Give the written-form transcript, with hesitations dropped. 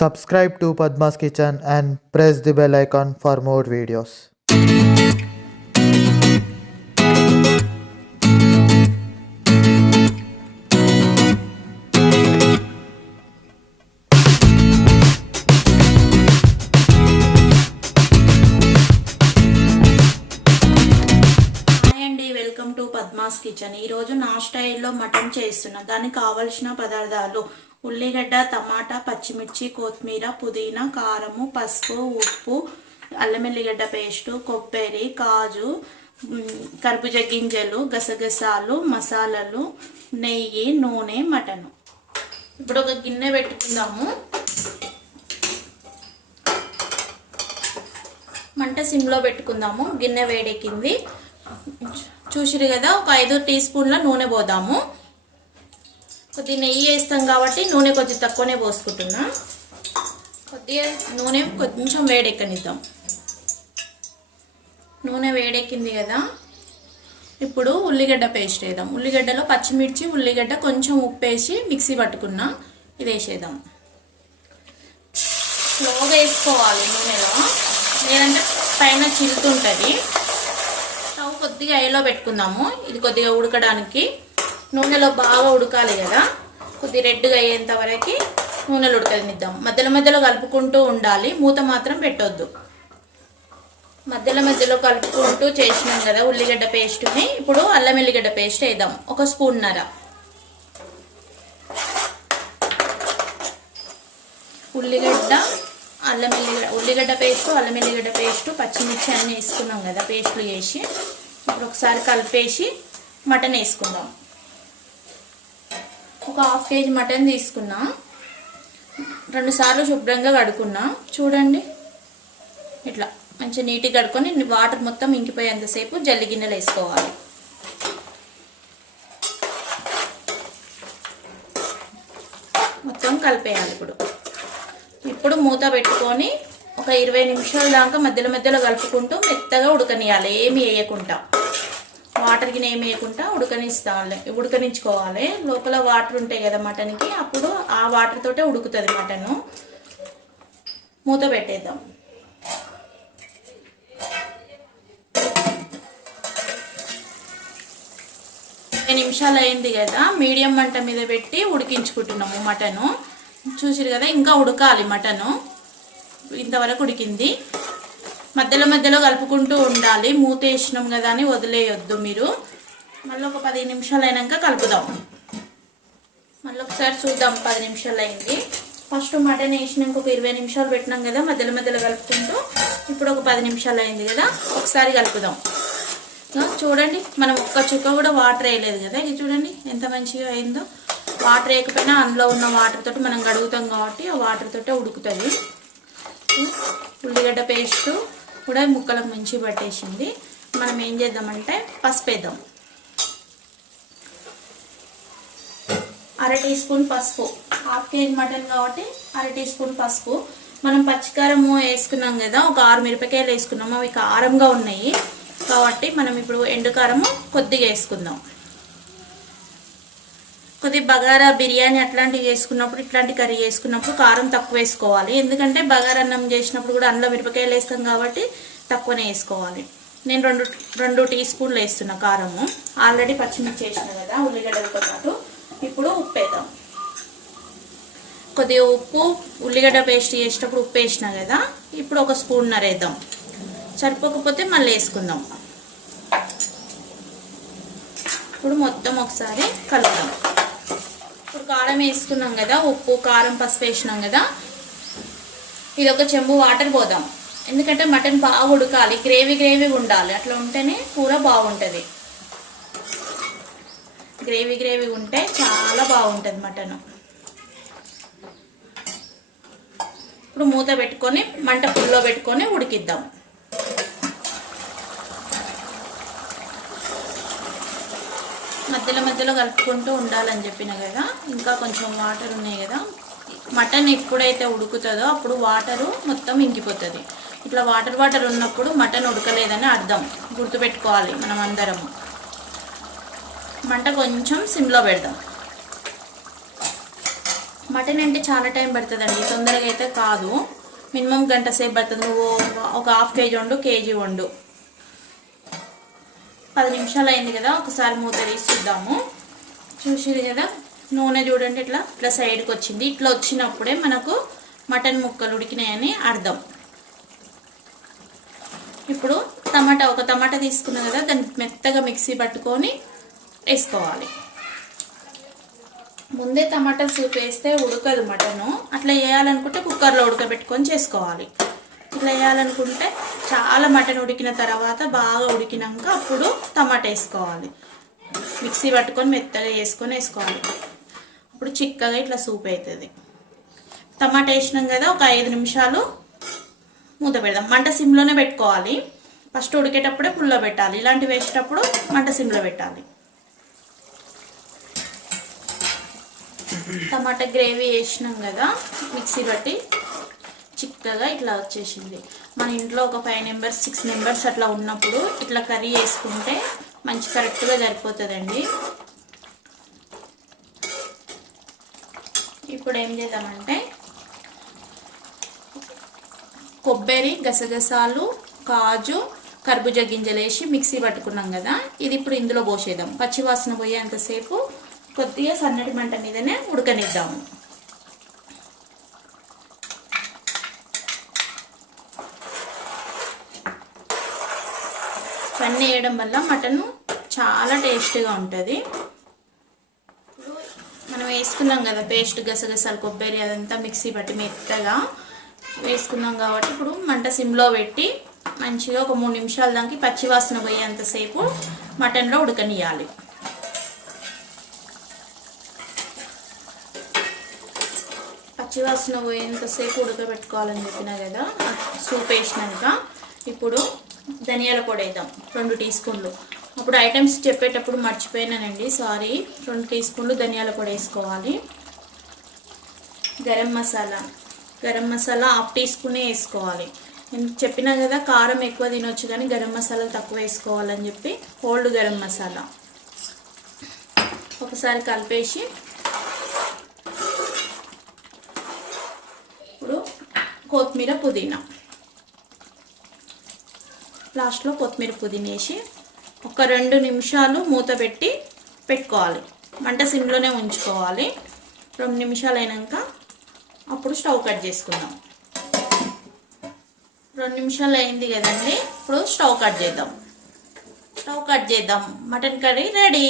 Subscribe to Padma's Kitchen and press the bell icon for more videos. Welcome to Padma's kitchen. ఈరోజు నా స్టైల్లో mutton చేస్తున్నా. దానికి కావలసిన పదార్థాలు: ఉల్లిగడ్డ, టమాటా, పచ్చిమిర్చి, కొత్తిమీర, పుదీనా, కారము, పసుపు, ఉప్పు, అల్లం ఎల్లిగడ్డ పేస్టు, కొబ్బరి, కాజు, కర్బూజ గింజలు, గసగసాలు, మసాలాలు, నెయ్యి, నూనె, మటన్. ఇప్పుడు ఒక గిన్నె పెట్టుకుందాము. మంట సిమ్లో పెట్టుకుందాము. గిన్నె వేడెక్కింది. చూసిరు కదా, ఒక 5 టీ స్పూన్ల నూనె పోదాము. కొద్దిగా నెయ్యి వేస్తాం కాబట్టి నూనె కొద్దిగా తక్కువనే పోసుకుంటున్నా. కొద్దిగా నూనె కొంచెం వేడెక్కనిద్దాం. నూనె వేడెక్కింది కదా, ఇప్పుడు ఉల్లిగడ్డ పేస్ట్ వేద్దాం. ఉల్లిగడ్డలో పచ్చిమిర్చి, ఉల్లిగడ్డ, కొంచెం ఉప్పు వేసి మిక్సీ పట్టుకున్నా. ఇది వేసేద్దాం. స్లోగా వేసుకోవాలి నూనెలో, లేదంటే పైన చిలుతుంటుంది. కొద్దిగా ఐలో పెట్టుకుందాము. ఇది కొద్దిగా ఉడకడానికి. నూనెలో బాగా ఉడకాలి కదా, కొద్దిగా రెడ్గా అయ్యేంత వరకు నూనెలో ఉడకనిద్దాం. మధ్యలో మధ్యలో కలుపుకుంటూ ఉండాలి, మూత మాత్రం పెట్టొద్దు. మధ్యలో కలుపుకుంటూ చేసినాం కదా ఉల్లిగడ్డ పేస్ట్ని. ఇప్పుడు అల్లం ఎల్లిగడ్డ పేస్ట్ వేద్దాం, 1 స్పూన్నర. ఉల్లిగడ్డ పేస్టు, అల్లం ఎల్లిగడ్డ పేస్టు, పచ్చిమిర్చి అన్నీ వేసుకున్నాం కదా పేస్ట్లు చేసి. ఇప్పుడు ఒకసారి కలిపేసి మటన్ వేసుకుందాం. ఒక 1/2 కేజీ మటన్ తీసుకున్నా. 2 సార్లు శుభ్రంగా కడుక్కున్నా. చూడండి, ఇట్లా మంచిగా నీట్గా కడుక్కొని వాటర్ మొత్తం ఇంకిపోయేంతసేపు జల్లి గిన్నెలు వేసుకోవాలి. మొత్తం కలిపేయాలి. ఇప్పుడు మూత పెట్టుకొని ఒక 20 నిమిషాల దాకా మధ్యలో కలుపుకుంటూ మెత్తగా ఉడకనియాలి. ఏమి వేయకుండా, వాటర్కి ఏమి వేయకుండా ఉడకనించుకోవాలి. లోపల వాటర్ ఉంటాయి కదా మటన్కి, అప్పుడు ఆ వాటర్ తోటే ఉడుకుతుంది మటను. మూత పెట్టేద్దాం. 20 నిమిషాలు అయింది కదా, మీడియం మంట మీద పెట్టి ఉడికించుకుంటున్నాము మటను. చూసిరు కదా, ఇంకా ఉడకాలి మటను. ఇంతవరకు ఉడికింది. మధ్యలో కలుపుకుంటూ ఉండాలి. మూత వేసినాం కదా అని వదిలేయొద్దు మీరు. మళ్ళీ ఒక 10 నిమిషాలు అయినాక కలుపుదాం. మళ్ళీ ఒకసారి చూద్దాం. 10 నిమిషాలు అయింది. ఫస్ట్ మటన్ వేసినాక ఒక 20 నిమిషాలు పెట్టినాం కదా మధ్యలో కలుపుకుంటూ. ఇప్పుడు ఒక 10 నిమిషాలు అయింది కదా, ఒకసారి కలుపుదాం. చూడండి, మనం ఒక్క చుక్క కూడా వాటర్ వేయలేదు కదా. ఇది చూడండి ఎంత మంచిగా అయిందో. వాటర్ వేయకపోయినా అందులో ఉన్న వాటర్ తోటి మనం కడుగుతాం కాబట్టి ఆ వాటర్ తోటే ఉడుకుతుంది. ఉల్లిగడ్డ పేస్టు కూడా ముక్కలకు మంచి పట్టేసింది. మనం ఏం చేద్దామంటే పసుపు వేద్దాం. 1/2 టీ స్పూన్ పసుపు. 1/2 కేజీ మటన్ కాబట్టి 1/2 టీ స్పూన్ పసుపు. మనం పచ్చికారం వేసుకున్నాం కదా, ఒక 6 మిరపకాయలు వేసుకున్నాము. అవి కారంగా ఉన్నాయి కాబట్టి మనం ఇప్పుడు ఎండుకారము కొద్దిగా వేసుకుందాం. కొద్ది బగారా బిర్యానీ అట్లాంటివి చేసుకున్నప్పుడు, ఇట్లాంటి కర్రీ చేసుకున్నప్పుడు కారం తక్కువ వేసుకోవాలి. ఎందుకంటే బగారా అన్నం చేసినప్పుడు కూడా అందులో మిరపకాయలు వేస్తాం కాబట్టి తక్కువనే వేసుకోవాలి. నేను 2 టీ స్పూన్లు వేస్తున్నా కారము. ఆల్రెడీ పచ్చిమిర్చి వేసిన కదా ఉల్లిగడ్డలతో పాటు. ఇప్పుడు ఉప్పు వేద్దాం. కొద్దిగా ఉప్పు, ఉల్లిగడ్డ పేస్ట్ చేసేటప్పుడు ఉప్పు వేసినా కదా, ఇప్పుడు 1 స్పూన్నర వేద్దాం. సరిపోకపోతే మళ్ళీ వేసుకుందాం. ఇప్పుడు మొత్తం ఒకసారి కలుపుదాం. ఇప్పుడు కారం వేసుకున్నాం కదా, ఉప్పు, కారం, పసుపు వేసినాం కదా. ఇది 1 చెంబు వాటర్ పోదాం. ఎందుకంటే మటన్ బాగా ఉడకాలి, గ్రేవీ ఉండాలి. అట్లా ఉంటేనే కూర బాగుంటుంది. గ్రేవీ ఉంటే చాలా బాగుంటుంది మటన్. ఇప్పుడు మూత పెట్టుకొని మంట ఫుల్లో పెట్టుకొని ఉడికిద్దాం. మధ్యలో కలుపుకుంటూ ఉండాలని చెప్పిన కదా. ఇంకా కొంచెం వాటర్ ఉన్నాయి కదా. మటన్ ఎప్పుడైతే ఉడుకుతుందో అప్పుడు వాటరు మొత్తం ఇంకిపోతుంది. ఇట్లా వాటర్ ఉన్నప్పుడు మటన్ ఉడకలేదని అర్థం. గుర్తుపెట్టుకోవాలి మనం అందరము. మంట కొంచెం సిమ్లో పెడదాం. మటన్ అంటే చాలా టైం పడుతుందండి, తొందరగా అయితే కాదు. మినిమం గంట సేపు పడుతుంది. నువ్వు ఒక హాఫ్ కేజీ వండు, కేజీ వండు. 10 నిమిషాలు అయింది కదా, ఒకసారి మూత తీసి చూద్దాము. చూసిరు కదా, నూనె చూడండి ఇట్లా ఇట్లా సైడ్కి వచ్చింది. ఇట్లా వచ్చినప్పుడే మనకు మటన్ ముక్కలు ఉడికినాయని అర్థం. ఇప్పుడు ఒక టమాటా తీసుకున్నాం కదా, దాన్ని మెత్తగా మిక్సీ పట్టుకొని వేసుకోవాలి. ముందే టమాటా సూప్ వేస్తే ఉడకదు మటను. అట్లా వేయాలనుకుంటే కుక్కర్లో ఉడకబెట్టుకొని చేసుకోవాలి. ఇట్లా వేయాలనుకుంటే చాలా మటన్ ఉడికిన తర్వాత బాగా ఉడికినాక అప్పుడు టమాటా వేసుకోవాలి. మిక్సీ పట్టుకొని మెత్తగా వేసుకోవాలి. అప్పుడు చిక్కగా ఇట్లా సూప్ అవుతుంది. టమాటా వేసినాం కదా, ఒక 5 నిమిషాలు మూత పెడదాం. మంట సిమ్లోనే పెట్టుకోవాలి. ఫస్ట్ ఉడికేటప్పుడే పుల్లో పెట్టాలి. ఇలాంటివి వేసేటప్పుడు మంట సిమ్లో పెట్టాలి. టమాటా గ్రేవీ వేసినాం కదా, మిక్సీ బట్టి చిక్కగా ఇట్లా వచ్చేసింది. మన ఇంట్లో ఒక 5 మెంబర్స్ 6 మెంబర్స్ అట్లా ఉన్నప్పుడు ఇట్లా కర్రీ వేసుకుంటే మంచి కరెక్ట్గా సరిపోతుందండి. ఇప్పుడు ఏం చేద్దామంటే కొబ్బరి, గసగసాలు, కాజు, కర్బూజా గింజలు వేసి మిక్సీ పట్టుకున్నాం కదా, ఇది ఇప్పుడు ఇందులో పోసేద్దాం. పచ్చివాసన పోయేంతసేపు కొద్దిగా సన్నటి మంట మీదనే ఉడకనిద్దాము. ఇవన్నీ వేయడం వల్ల మటన్ చాలా టేస్టీగా ఉంటుంది. ఇప్పుడు మనం వేసుకున్నాం కదా పేస్ట్, గసగసాలు, కొబ్బరి అదంతా మిక్సీ పట్టి మెత్తగా వేసుకున్నాం కాబట్టి ఇప్పుడు మంట సిమ్లో పెట్టి మంచిగా ఒక 3 నిమిషాల దానికి పచ్చివాసన పోయేంతసేపు మటన్లో ఉడకనియాలి. పచ్చివాసన పోయేంతసేపు ఉడకబెట్టుకోవాలని చెప్పినా కదా సూప్ వేసినాక. ఇప్పుడు ధనియాల పొడి వేద్దాం 2 టీ స్పూన్లు. అప్పుడు ఐటమ్స్ చెప్పేటప్పుడు మర్చిపోయినానండి, సారీ. 2 టీ స్పూన్లు ధనియాల పొడి వేసుకోవాలి. గరం మసాలా హాఫ్ టీ స్పూనే వేసుకోవాలి. నేను చెప్పినా కదా కారం ఎక్కువ తినొచ్చు కానీ గరం మసాలా తక్కువ వేసుకోవాలని చెప్పి హోల్డ్ గరం మసాలా ఒకసారి కలిపేసి ఇప్పుడు కొత్తిమీర, పుదీనా లాస్ట్లో కొత్తిమీర, పుదీనా వేసి ఒక 2 నిమిషాలు మూత పెట్టుకోవాలి. మంట సిమ్లోనే ఉంచుకోవాలి. 2 నిమిషాలు అయినాక అప్పుడు స్టవ్ కట్ చేసుకుందాం. 2 నిమిషాలు అయింది కదండి, ఇప్పుడు స్టవ్ కట్ చేద్దాం. Mutton curry ready.